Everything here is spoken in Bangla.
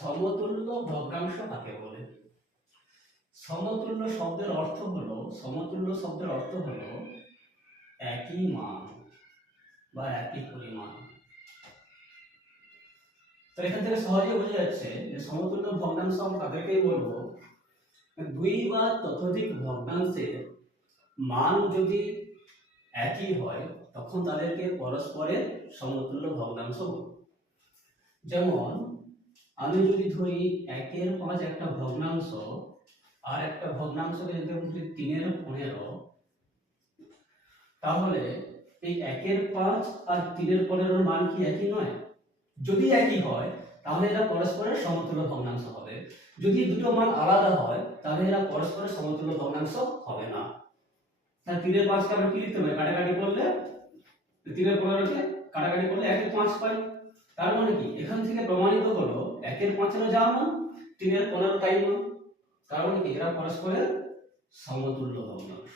সমতুল্য ভগ্নাংশ কাকে বলে? সমতুল্য শব্দের অর্থ হলো একই মান বা একই পরিমাণ। তো এখান থেকে সহজে বোঝা যাচ্ছে যে সমতুল্য ভগ্নাংশ তাদেরকেই বলবো দুই বা ততোধিক ভগ্নাংশের মান যদি একই হয় তখন তাদেরকে পরস্পরের সমতুল্য ভগ্নাংশ বলবো। যেমন আমি যদি ধরি 1/5 একটা ভগ্নাংশ আর একটা ভগ্নাংশকে যদি আমি ধরি 3/15, তাহলে এই 1/5 আর 3/15 মান কি একই নয়? যদি একই হয় তাহলে এরা পরস্পরের সমতুল্য ভগ্নাংশ হবে। যদি দুটো মান আলাদা হয় তাহলে এরা পরস্পরের সমতুল্য ভগ্নাংশ হবে না। তাহলে 3/5কে আমরা কি লিখতে পারি? কাটাকাটি করলে 3/15কে কাটাকাটি করলে 1/5 পাই। তার মানে কি এখান থেকে প্রমাণিত হলো 1/5 যা মান 3/15 তাই মান। তার মানে কি এরা পরস্পরের সমতুল্য ভগ্নাংশ।